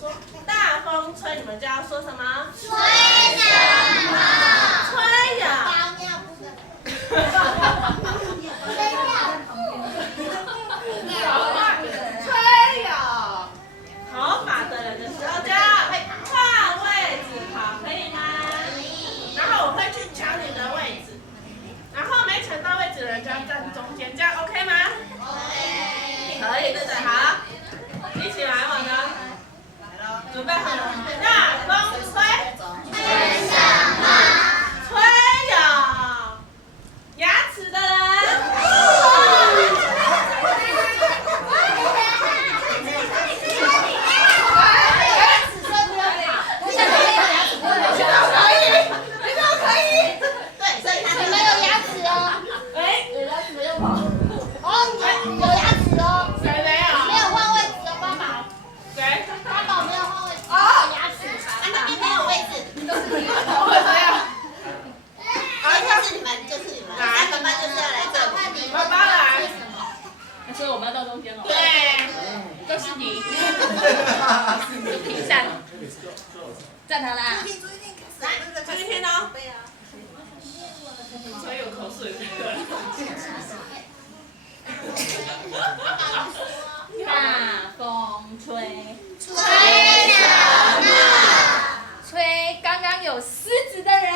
说大风吹，你们就要说什么？吹什么？吹呀！包尿布的人。吹呀！头发的人的时候就要换位置跑，可以吗？然后我会去抢你的位置，然后没抢到位置的人就要站中间，这样 OK 吗？可以，对不对？好，一起来我呢。准备好了，大风吹，吹什么？吹呀！牙齿的人。所以我们要到中间了。对，都是你。停下，站好啦。来，注意听哦。所以有口水。大风吹，吹什么？吹刚刚有虱子的人。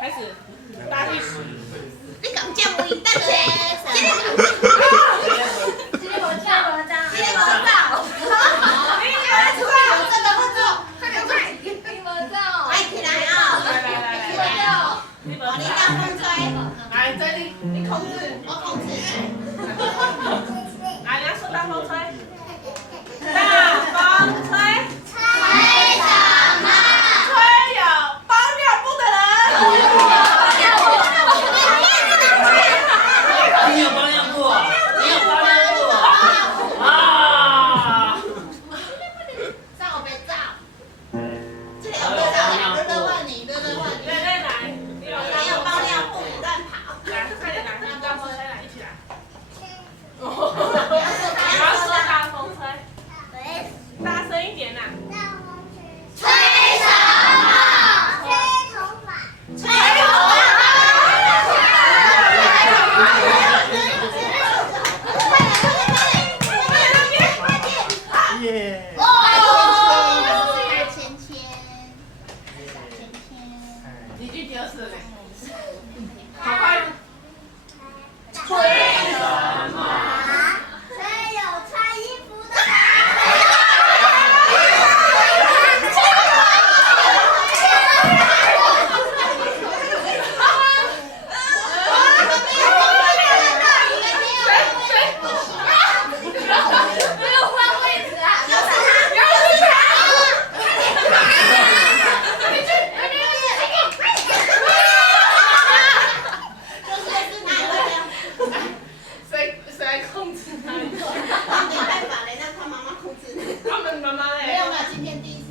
开始，大力士。你讲这么一大堆，今天无照，今天无照，你来出来，我真的不走，快点快，你无照，快起来啊！来，你大风吹，来，这里你控制，我控制。来，你要说大风吹，大风吹，吹什么？吹有包尿布的人。你有包尿布啊？你有包尿布啊？啊！照我别照，这里有多少？乐问你，乐问你。来，没有包尿布，你乱跑。来，快点来，让大风吹来，一起来。你你要说大风吹，大声一点呐。吹什么？吹头发。吹头发。耶！哦，小芊芊，小芊芊，你去丢失了没？